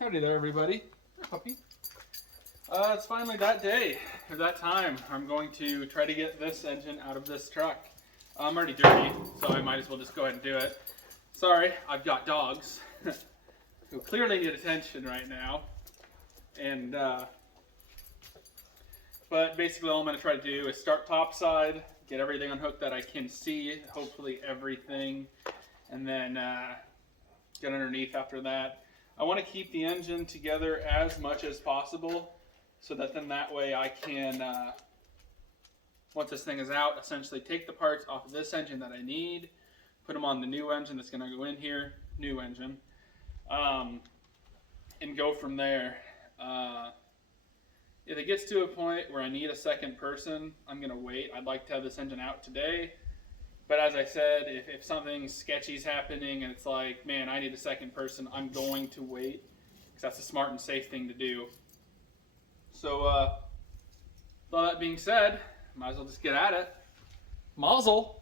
Howdy there, everybody. Hi, puppy. It's finally that day, or that time. I'm going to try to get this engine out of this truck. I'm already dirty, so I might as well just go ahead and do it. Sorry, I've got dogs who clearly need attention right now. And, but basically all I'm going to try to do is start topside, get everything unhooked that I can see, hopefully everything, and then get underneath after that. I want to keep the engine together as much as possible so that then that way I can, once this thing is out, essentially take the parts off of this engine that I need, put them on the new engine that's going to go in here, new engine, and go from there. If it gets to a point where I need a second person, I'm going to wait. I'd like to have this engine out today. But as I said, if something sketchy is happening and it's like, man, I need a second person, I'm going to wait because that's a smart and safe thing to do. So, with all that being said, might as well just get at it. Mazel!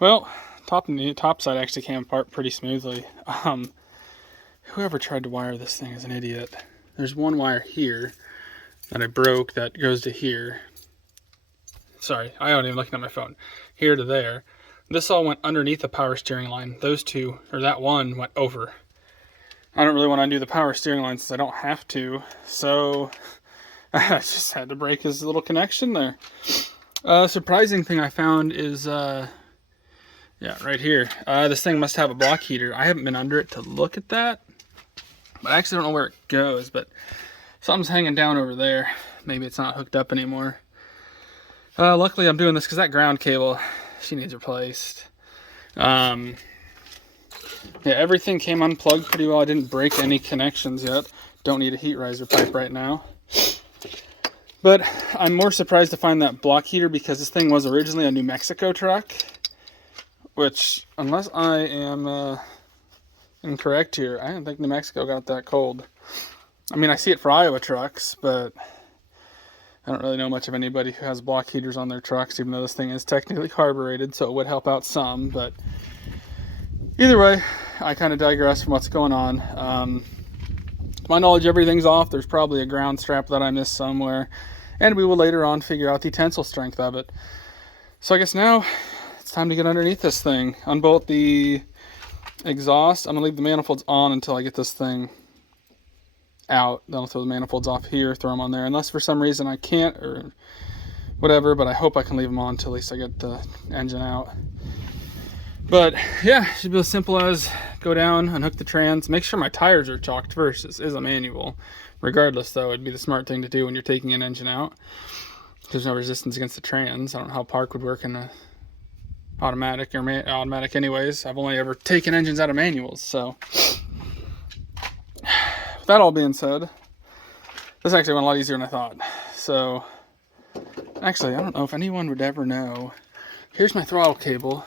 Well, top side actually came apart pretty smoothly. Whoever tried to wire this thing is an idiot. There's one wire here that I broke that goes to here. Sorry, I wasn't even looking at my phone. Here to there. This all went underneath the power steering line. Those two, or that one, went over. I don't really want to undo the power steering line since I don't have to, so I just had to break his little connection there. Surprising thing I found is yeah, right here. This thing must have a block heater. I haven't been under it to look at that, but I actually don't know where it goes, but something's hanging down over there. Maybe it's not hooked up anymore. Luckily I'm doing this because that ground cable, she needs replaced. Yeah, everything came unplugged pretty well. I didn't break any connections yet. Don't need a heat riser pipe right now. But I'm more surprised to find that block heater because this thing was originally a New Mexico truck. Which, unless I am incorrect here, I don't think New Mexico got that cold. I mean, I see it for Iowa trucks, but I don't really know much of anybody who has block heaters on their trucks, even though this thing is technically carbureted, so it would help out some. But either way, I kind of digress from what's going on. To my knowledge, everything's off. There's probably a ground strap that I missed somewhere, and we will later on figure out the tensile strength of it. So I guess now it's time to get underneath this thing. Unbolt the exhaust. I'm going to leave the manifolds on until I get this thing out. Then I'll throw the manifolds off here, throw them on there, unless for some reason I can't or whatever, but I hope I can leave them on until at least I get the engine out. But yeah, it should be as simple as go down, unhook the trans, make sure my tires are chalked first. This is a manual. Regardless though, it'd be the smart thing to do when you're taking an engine out. There's no resistance against the trans. I don't know how park would work in a automatic or automatic anyways. I've only ever taken engines out of manuals, so with that all being said, this actually went a lot easier than I thought. So actually, I don't know if anyone would ever know. Here's my throttle cable,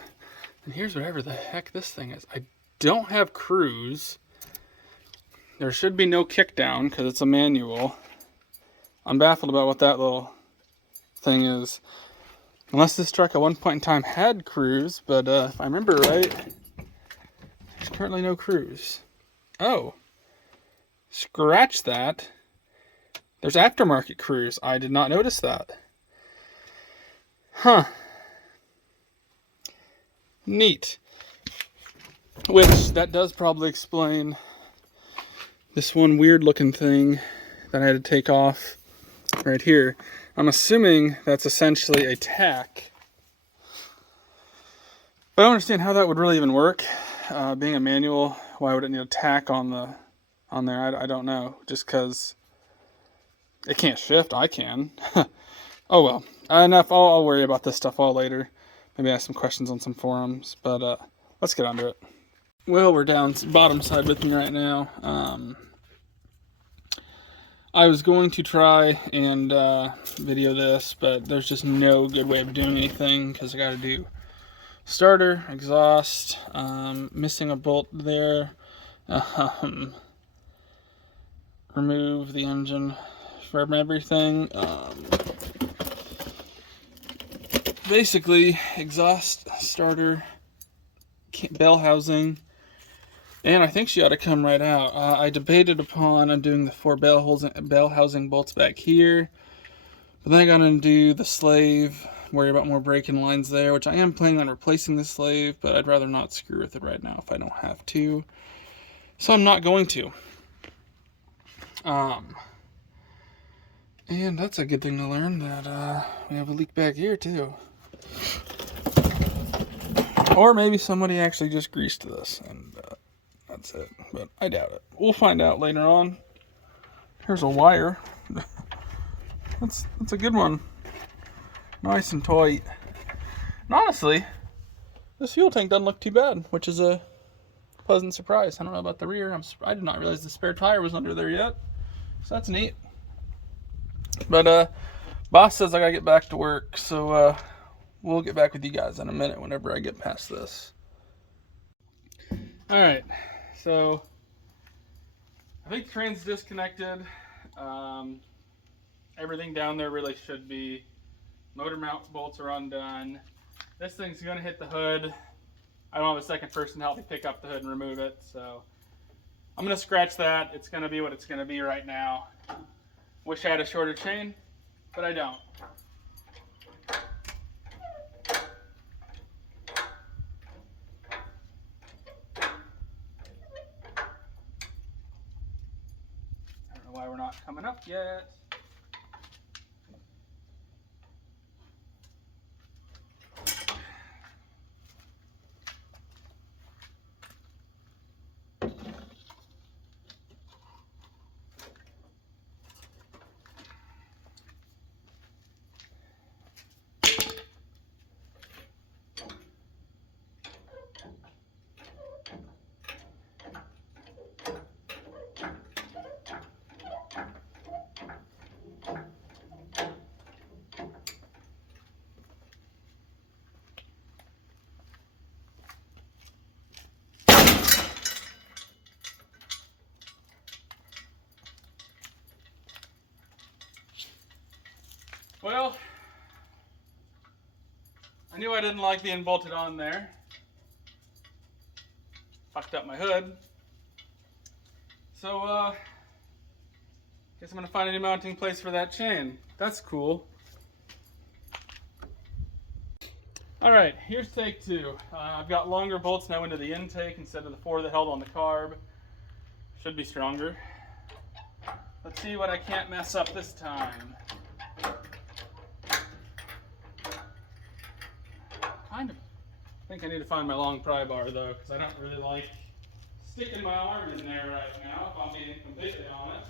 and here's whatever the heck this thing is. I don't have cruise. There should be no kick down because it's a manual. I'm baffled about what that little thing is. Unless this truck at one point in time had cruise, but if I remember right, there's currently no cruise. Oh, scratch that. There's aftermarket cruise. I did not notice that. Huh. Neat. Which, that does probably explain this one weird looking thing that I had to take off right here. I'm assuming that's essentially a tack. But I don't understand how that would really even work. Being a manual, why would it need a tack on there? I don't know. Just because it can't shift, I can. Oh well. Enough. I'll worry about this stuff all later. Maybe ask some questions on some forums. But let's get under it. Well, we're down bottom side with me right now. I was going to try and video this, but there's just no good way of doing anything because I got to do starter, exhaust, missing a bolt there, remove the engine from everything. Basically, exhaust, starter, bell housing. And I think she ought to come right out. I debated upon undoing the 4 bell housing bolts back here. But then I got to undo the slave, worry about more break-in lines there, which I am planning on replacing the slave, but I'd rather not screw with it right now if I don't have to. So I'm not going to. And that's a good thing to learn, that we have a leak back here too. Or maybe somebody actually just greased this, and that's it, but I doubt it. We'll find out later on. Here's a wire. That's a good one. Nice and tight. And honestly, this fuel tank doesn't look too bad, which is a pleasant surprise. I don't know about the rear. I did not realize the spare tire was under there yet, so that's neat. But boss says I gotta get back to work, so we'll get back with you guys in a minute whenever I get past this. All right. So, I think the train's disconnected. Everything down there really should be. Motor mount bolts are undone. This thing's going to hit the hood. I don't have a second person to help me pick up the hood and remove it, so I'm going to scratch that. It's going to be what it's going to be right now. Wish I had a shorter chain, but I don't. Why we're not coming up yet. Well, I knew I didn't like being bolted on there. Fucked up my hood. So, guess I'm gonna find a new mounting place for that chain. That's cool. All right, here's take two. I've got longer bolts now into the intake instead of the 4 that held on the carb. Should be stronger. Let's see what I can't mess up this time. Kind of. I think I need to find my long pry bar though, because I don't really like sticking my arm in there right now, if I'm being completely honest.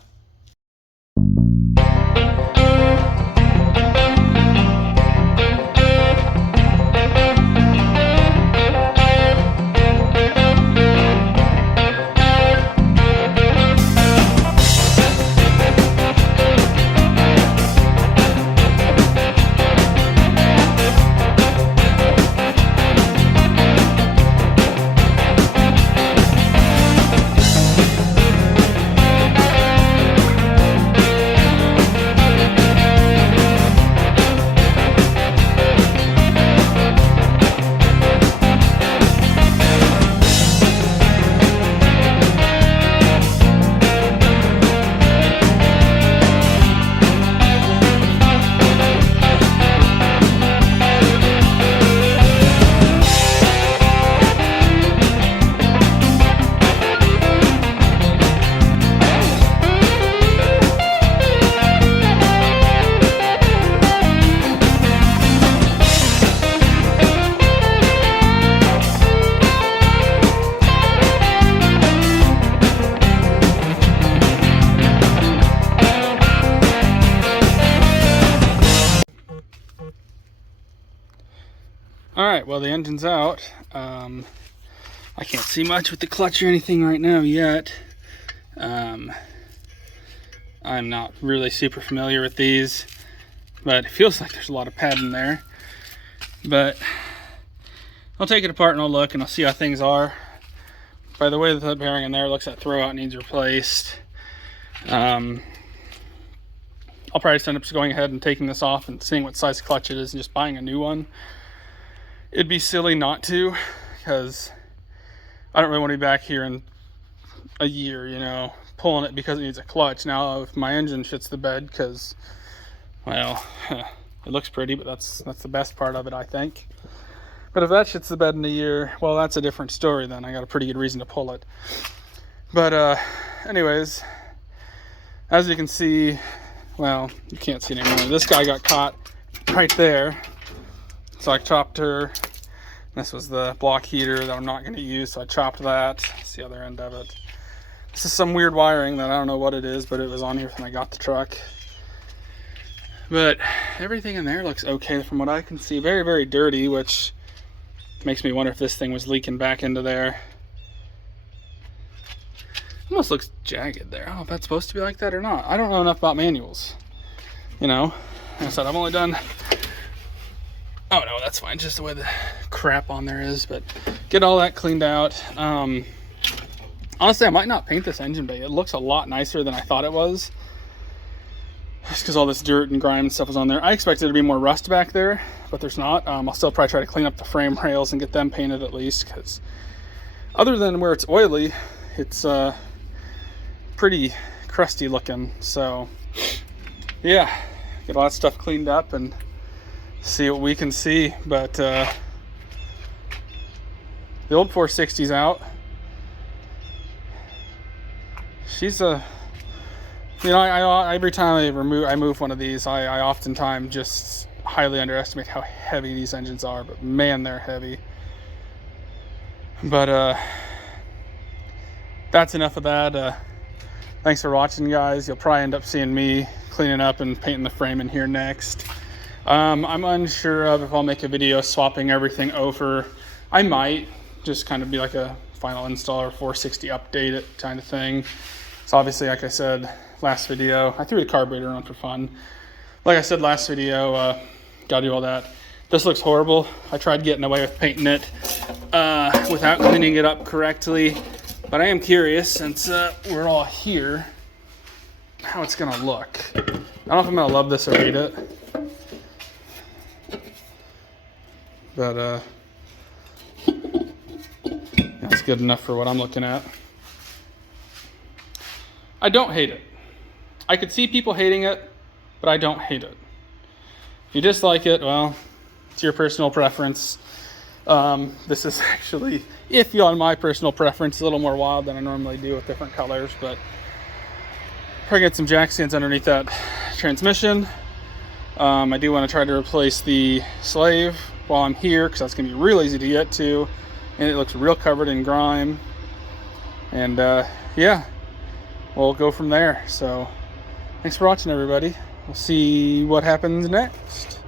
Alright, well the engine's out. I can't see much with the clutch or anything right now yet. I'm not really super familiar with these, but it feels like there's a lot of pad in there. But I'll take it apart and I'll look and I'll see how things are. By the way, the bearing in there looks like throwout needs replaced. I'll probably just end up going ahead and taking this off and seeing what size clutch it is and just buying a new one. It'd be silly not to, because I don't really want to be back here in a year, you know, pulling it because it needs a clutch. Now, if my engine shits the bed, because, well, it looks pretty, but that's the best part of it, I think. But if that shits the bed in a year, well, that's a different story then. I got a pretty good reason to pull it. But anyways, as you can see, well, you can't see it anymore. This guy got caught right there. So I chopped her. This was the block heater that I'm not going to use, so I chopped that. That's the other end of it. This is some weird wiring that I don't know what it is, but it was on here when I got the truck. But everything in there looks okay from what I can see. Very, very dirty, which makes me wonder if this thing was leaking back into there. Almost looks jagged there. I don't know if that's supposed to be like that or not. I don't know enough about manuals. You know, like I said, I've only done... Oh no, that's fine, just the way the crap on there is, but get all that cleaned out. Honestly, I might not paint this engine bay. It looks a lot nicer than I thought it was. Just because all this dirt and grime and stuff was on there. I expected there to be more rust back there, but there's not. I'll still probably try to clean up the frame rails and get them painted at least, because other than where it's oily, it's pretty crusty looking. So yeah, get all that stuff cleaned up and see what we can see. But the old 460's out. She's a, you know, I every time I move one of these, I oftentimes just highly underestimate how heavy these engines are. But man, they're heavy. But that's enough of that. Thanks for watching, guys. You'll probably end up seeing me cleaning up and painting the frame in here next. I'm unsure of if I'll make a video swapping everything over. I might just kind of be like a final install or 460 update it kind of thing. So obviously, like I said last video, I threw the carburetor on for fun. Like I said last video, gotta do all that. This looks horrible. I tried getting away with painting it without cleaning it up correctly. But I am curious, since we're all here, how it's gonna look. I don't know if I'm gonna love this or hate it. but that's good enough for what I'm looking at. I don't hate it. I could see people hating it, but I don't hate it. If you dislike it, well, it's your personal preference. This is actually, if you're on my personal preference, a little more wild than I normally do with different colors, but probably get some jack stands underneath that transmission. I do want to try to replace the slave while I'm here, because that's going to be real easy to get to, and it looks real covered in grime. And yeah, we'll go from there. So thanks for watching, everybody. We'll see what happens next.